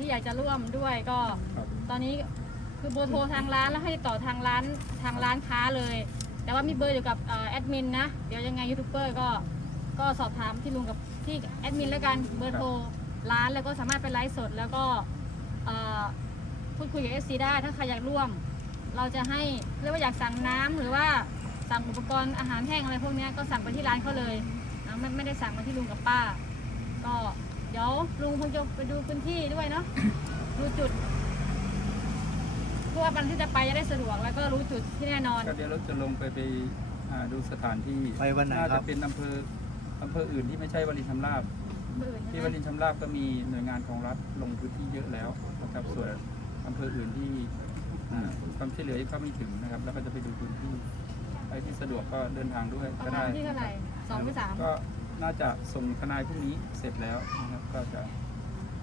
ที่อยากจะร่วมด้วยก็ ครับ ตอนนี้คือเบอร์โทรทางร้านแล้วให้ติดต่อทางร้านทางร้านค้าเลย แต่ว่ามีเบอร์อยู่กับเอ่อแอดมินนะ เดี๋ยวยังไงยูทูบเบอร์ก็ก็สอบถามที่ลุงกับที่แอดมินแล้วกันเบอร์โทรร้านแล้วก็สามารถไปไลฟ์สด แล้วก็เอ่อพูดคุยกับเอซีได้ถ้าใครอยากร่วม เราจะให้เรียกว่าอยากสั่งน้ำหรือว่าสั่งอุปกรณ์อาหารแห้งอะไรพวกเนี้ยก็สั่งไปที่ร้านเขาเลยนะไม่ไม่ได้สั่งมาที่ลุงกับป้า ก็ เดี๋ยวลุงคงจะไปดูพื้นที่ด้วยเนาะดูจุดเพื่อว่าวันที่จะไปจะได้สะดวกแล้วก็รู้จุดที่แน่นอน ก็เดี๋ยวเราจะลงไปไปอ่าดูสถานที่ไปวันไหนน่าครัจะบเป็นอำเภออำเภออื่นที่ไม่ใช่วลินชำราบที่วลินชำราบก็มีหน่วยงานของรัฐลงพื้นที่เยอะแล้วนะครับส่วนอำเภออื่นที่อ่าความช่วยเหลือที่เข้าไม่ถึงนะครับ แล้วก็จะไปดูพื้นที่ใครที่สะดวกก็เดินทางด้วยปก็ระมาได้ณที่เท่าไหร่สองหรือสามก็ น่าจะส่งทนายพรุ่งนี้เสร็จแล้วนะครับก็จะ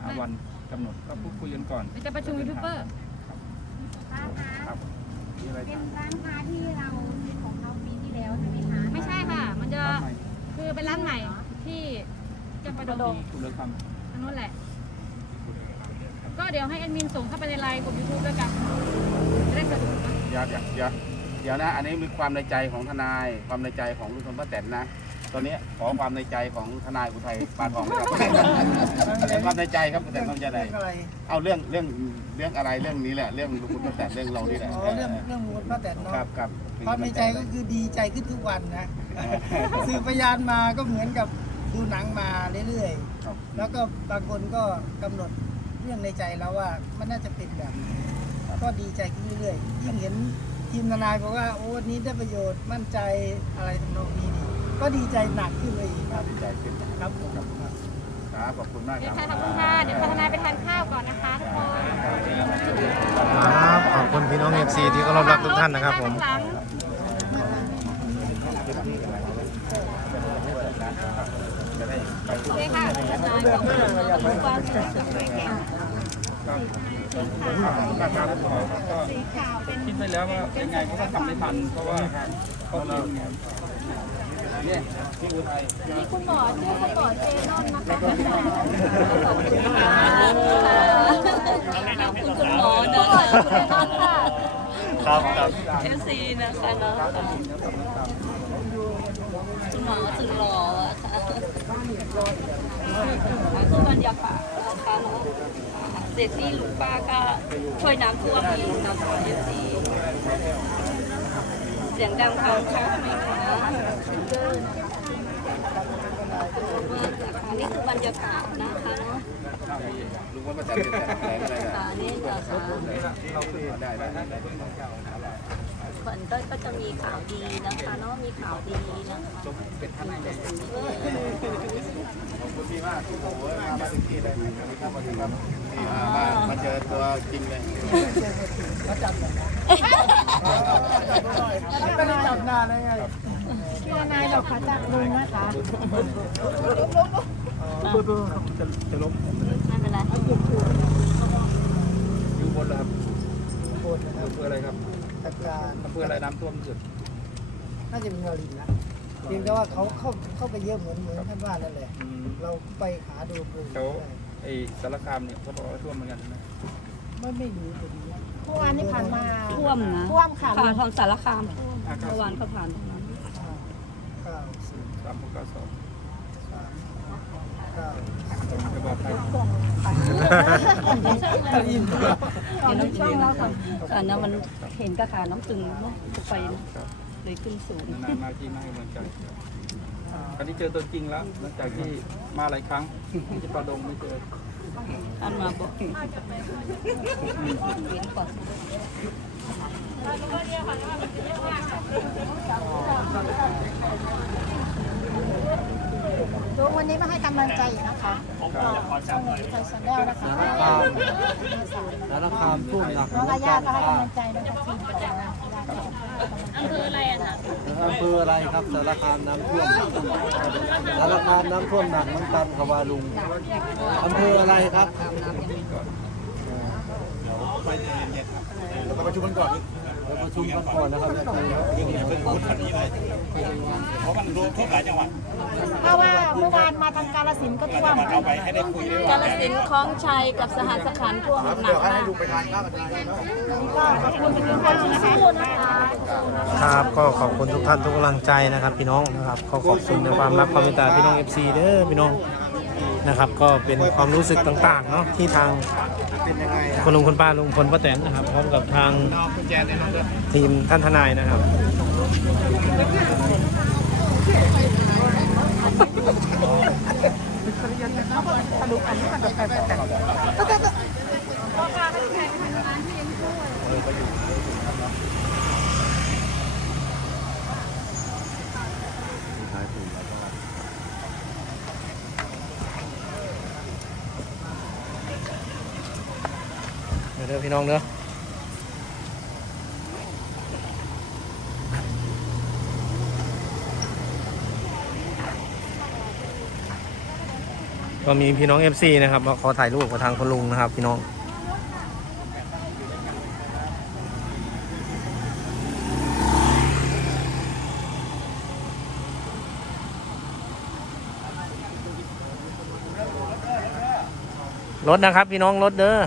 หาวันกำหนดก็พูดคุยกันก่อนเดี๋ยวจะประชุมยูทูบเบอร์ป้าคะครับมีอะไรเป็ถานมร้านค้าที่เราซื้อของเราปีที่แล้วใช่ไหมคะไม่ใช่ค่ะ มันจะร้านใหม่คือเป็นร้านใหม่ที่จะประดงที่คุณเลิกทำอันนู้นแหละ ก็เดี๋ยวให้แอดมินส่งเข้าไปในไลน์กลุ่มยูทูบด้วยกันจะได้สะดวกนะเดี๋ยวเดี๋ยวเดี๋ยวเดี๋ยวนะ อันนี้มีความในใจของทนาย ความในใจของลุงพลป้าแตนนะต อนนี้ขอความในใจของทนายอุทัยปานทองนะครับความในใจครับคุณแต่ต้องจะได้เรื่องอะไรเอาเรื่องเรื่องเรื่องอะไรเรื่องนี้แหละเรื่องลุงพลป้าแตนเรื่องเรานี่แหละอ๋อเรื่องเรื่องมูลป้าแตนครัเนาะบครับความในใจก็คือดีใจขึ้นทุกวันนะสื่อพยานมาก็เหมือนกับดูหนังมาเรื่อยครับๆแล้วก็บางคนก็กำหนดเรื่องในใจแล้วว่ามันน่าจะเป็นแบบไหนก็ดีใจขึ้นเรื่อยๆยิ่งเห็นทีมทนายบอกว่าโอ้วันนี้ได้ประโยชน์มั่นใจอะไรทำนองนี้นี่ ก็ดีใจหนักขึ้นเลยอีกครับดีใจขึ้นครับผม ครับขอบคุณมากเดี๋คยวรับ ค่ะขอบคุณค่ะ เดี๋ยวพาทนายไปทานข้าวก่อนนะคะทุกคนครับขอบคุณพี่น้องเอฟซีที่เคารพรักทุกท่านนะครับผม ข้างหลังโอเคค่ะทนายขอบคุณความสวยงามนะครับก็คิดไปแล้วว่ายังไงเขาก็ทำไม่ทัน เพราะว่าเขาเองเนี่ยพี่อุทัยนี่คุณหมอชื่อคุณหมอเจนนนะคะขอบคุณค่ะคุณคุณหมอเนอะคุณเจนนค่ะครับครับเอฟซีนะคะเนาะคุณหมอสุดหล่ออะค่ะคือบรรยากาศนะคะเนาะเสร็จที่ลุงป้าก็ช่วยน้ำท่วมอีกนะคะเอฟซี สียงดังฟังชัดไหมคะอันนี้คือบรรยากาศนะคะเนาะลุงพลป้าแตนเป็นแต่แรงอะไรนะค่ะนี่นะคะ เราคือได้ได้ได้ผลก็จะมีข่าวดีนะคะเนาะมีข่าวดีนะคะขอบคุณพี่มากโอ้โหมาถึงที่เลยนะครับมาถึงครับนี่มามาเจอตัวจริงเลยไม่ได้จับนานเลยไงพี่ทนายบอกขาจากลุงนะคะจะล้มไม่เป็นไรอยู่บนแล้วครับอำเภออะไรครับ จัดการอำเภออะไรน้ำท่วมสุดน่าจะเป็นวารินนะเพียงแต่ว่าเขาเข้าเข้าไปเยอะเหมือนเหมือนท่านว่านั่นแหละ อืม เราไปหาดูดูแถวไอ้สารคามเนี่ยเขาบอกว่าท่วมเหมือนกันนะไม่ไม่รู้จะดีเมื่อวานที่ผ่านมาท่วมนะท่วมค่ะผ่านทางสารคามอาคาเมื่อวานเขาผ่านตรงนั้นเก้าสี่สามหกเก้าสอง เก้าจะบอกใครอินเห็นน้ำช่องแล้วค่ะอันนั้นมันเห็นกระขาน้ำตึงเนาะไฟเลยขึ้นสูง นานๆมาที่มาให้กำลังใจคราวนี้เจอตัวจริงแล้วหลังจากที่มาหลายครั้งที่ปาดงไม่เจออันมาบอกเห็นก่อน ลุง วันนี้มาให้กำลังใจอยู่นะคะช่องนี้ใจชาแนลนะคะสารคามท่วมหนักน้องอาญาก็ให้กำลังใจนะคะทีมของเราอำเภออะไรอะคะอำเภออะไรครับสารคามน้ำท่วมสารคามน้ำท่วมหนักเหมือนกันครับว่าลุงอำเภออะไรครับเราประชุมกันก่อน ประชุมกันก่อนนะครับเพราะว่าเมื่อวานมาทางกาลสินธุ์ก็ท่วมกาลสินธุ์คล้องชัยกับสหัสขันธ์ท่วมหนักมากก็ขอบคุณทุกคนที่สู้นะคะครับก็ขอบคุณทุกท่านทุกกำลังใจนะครับ พี่น้องนะครับก็ขอบคุณในความรักความเมตตาพี่น้อง FC เด้อพี่น้อง นะครับ ก็เป็นความรู้สึกต่างๆเนาะที่ทางคุณลุงคุณป้าลุงพลป้าแตนนะครับพร้อมกับทางทีมท่านทนายนะครับ เด้อพี่น้องเด้อก็มีพี่น้อง FC นะครับมาขอถ่ายรูปกับทางคุณลุงนะครับ พี่น้องรถนะครับ พี่น้องรถเด้อ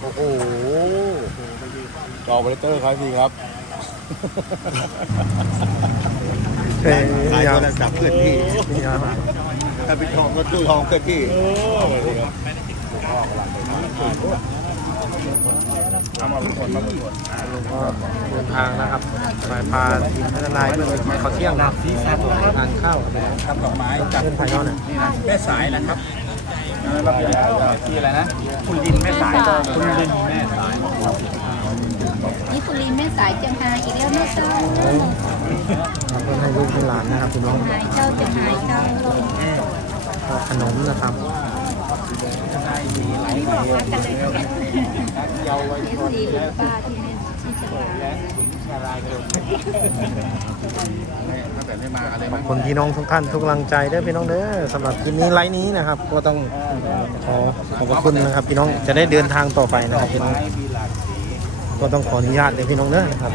โอ้โหจอโปรเตอร์ครับพี่ครับเฮ้ยขายยาโทวรศัพท์เพื่อนพี่ยาวถ้าเป็นทองก็ตู้ทองเพื่อนพี่ เอามาผลมาผลลุงก็เดินทางนะครับไปพาทีมทนายเพื่อนไปกินข้าวเที่ยงนะทานข้าวนะครับทำดอกไม้จากเพื่อนภายนอกน่ะนี่นะแม่สายนะครับเออเราเป็นที่อะไรนะคุณดินแม่สายคุณดินแม่สายนี่คุณลีนแม่สายเจียงหายอีกแล้วแม่เจ้าเพื่อนให้ลูกให้หลานนะครับพี่น้องหายเจ้าจะหายเจ้าก็ขนมนะครับนี่บอกว่ากันเลย นี่สีลูกป้าที่แม่ที่เชียงรายถ้าแต่ไม่มาอะไรขอบคุณพี่น้องทุกท่านทุกกำลังใจเด้อพี่น้องเด้อสำหรับคลิปนี้ไลฟ์นี้นะครับ ก็ต้องขอขอบพระคุณนะครับ พี่น้องจะได้เดินทางต่อไปนะครับพี่น้องก็ต้องขออนุญาตเลยพี่น้องเด้อนะครับ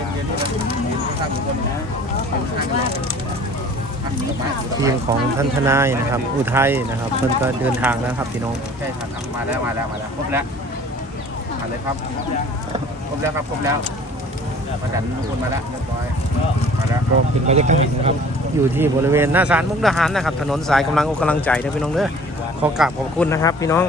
ทีมของท่านทนายนะครับ อุทัยนะครับเพิ่นก็เดินทางแล้วครับพี่น้องใช่ครับมาแล้วมาแล้วมาแล้วครบแล้วาเลยครับครบแล้วครับครบแล้วประกันทุกคนมาแล้วเรียบร้อยมาแล้วก็เป็นบรรยากาศนะครับ อยู่ที่บริเวณหน้าศาลมุกดาหารนะครับ ถนนสายกำลังอกกำลังใจนะพี่น้องเด้อขอกราบขอบคุณนะครับ พี่น้อง